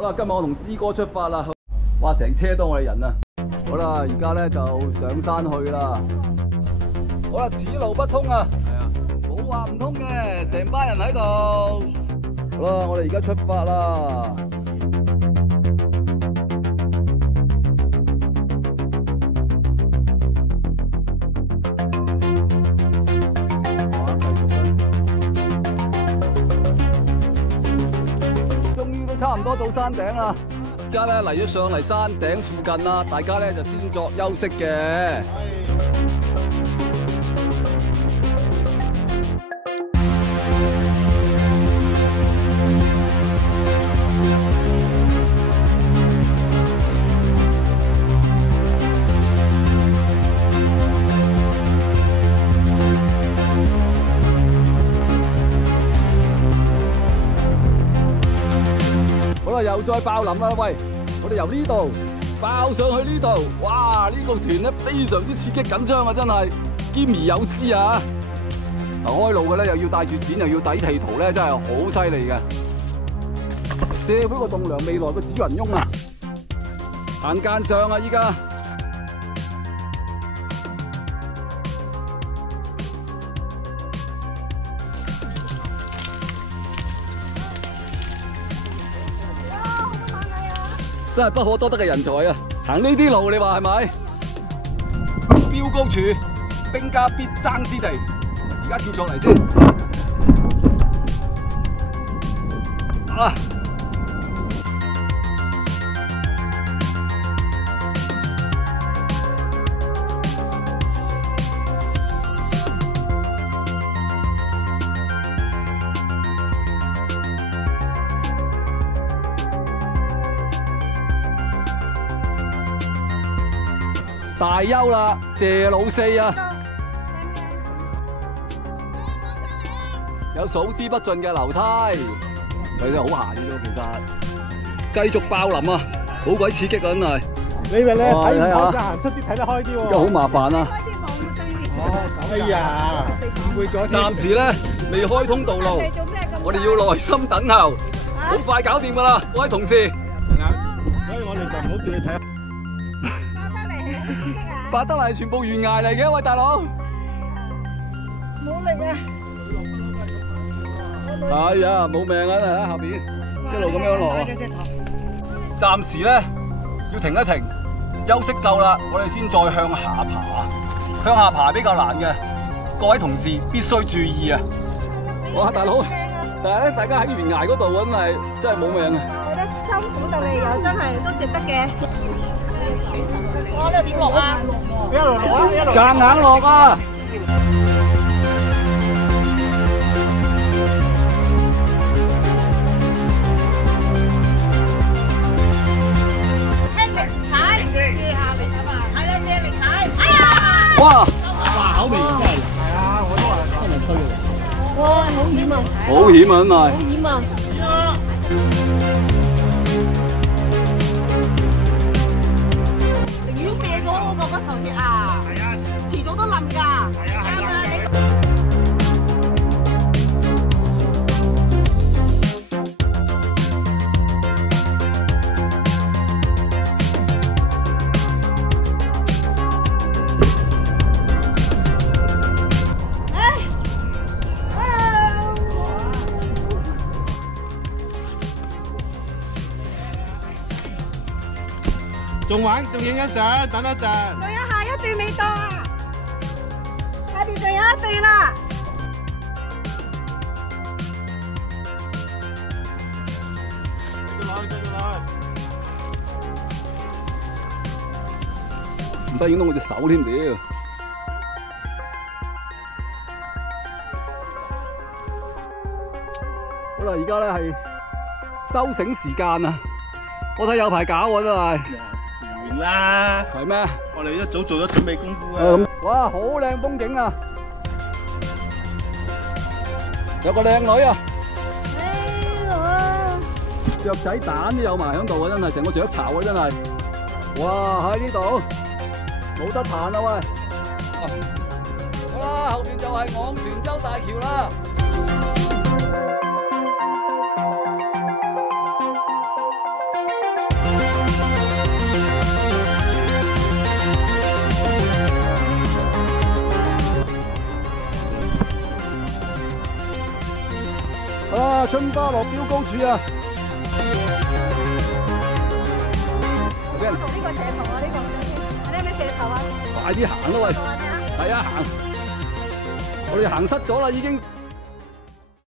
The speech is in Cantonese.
好啦，今日我同芝哥出發啦，哇，成車都我哋人啊！好啦，而家咧就上山去啦。好啦，此路不通啊！係啊，冇話唔通嘅，成班人喺度。好啦，我哋而家出發啦。差唔多到山頂啦，而家咧嚟咗上嚟山頂附近啦，大家咧就先作休息嘅。又再爆林啦！喂，我哋由呢度爆上去呢度，哇！呢個團咧非常之刺激緊張啊，真係兼而有之啊！開路嘅咧又要帶住剪，又要抵地圖咧，真係好犀利嘅。社會個棟梁，未來個主人翁啊！行間上啊，依家。真係不可多得嘅人才啊！行呢啲路，你話係咪？標高處，兵家必爭之地。而家跳上嚟先。啊！大優啦，謝老四啊！有數之不盡嘅樓梯，佢哋好閒嘅啫，其實繼續爆林啊，好鬼刺激啊，真係！你咪咧睇唔開就行出啲睇得開啲喎，好麻煩啊！哎呀，誤會咗。暫時咧未開通道路，我哋要耐心等候，好快搞掂㗎啦，各位同事。所以我哋就唔好叫你睇。白得嚟全部懸崖嚟嘅，喂大佬！冇力啊！哎呀，冇命啊！喺下邊一路咁樣落。暫時咧要停一停，休息夠啦，我哋先再向下爬。向下爬比較難嘅，各位同事必須注意啊！哇，大佬！但係咧，大家喺懸崖嗰度真係冇命啊！我覺得辛苦就嚟又真係都值得嘅。哇！呢度點落啊？一路落啊！一路夾硬落啊！輕力踩，借下力啊嘛！係啦，借力踩。哎呀！哇！哇！口面真係。係啊！我都話真係衰喎。哇！好險啊！好險啊！真係。好險啊！遲早都冧㗎，啱啊！仲玩仲影緊相，等一陣。仲有下一段未到啊！下邊仲有一段啦。繼續來。唔得，影到我隻手添屌！好啦，而家咧係收繩時間啊！我睇有排搞喎，真係。完啦。係咩？我哋一早做咗準備功夫啊。哇，好靚風景啊！有個靚女啊！雀仔蛋都有埋喺度啊！真係成個雀巢啊！真係。哇！喺呢度冇得彈啦喂！好啦，後邊就係昂船洲大橋啦。春花落標高處啊！同呢個蛇頭啊，呢個你係咪蛇頭啊？快啲行啦喂！係啊，行！我哋行失咗啦，已經。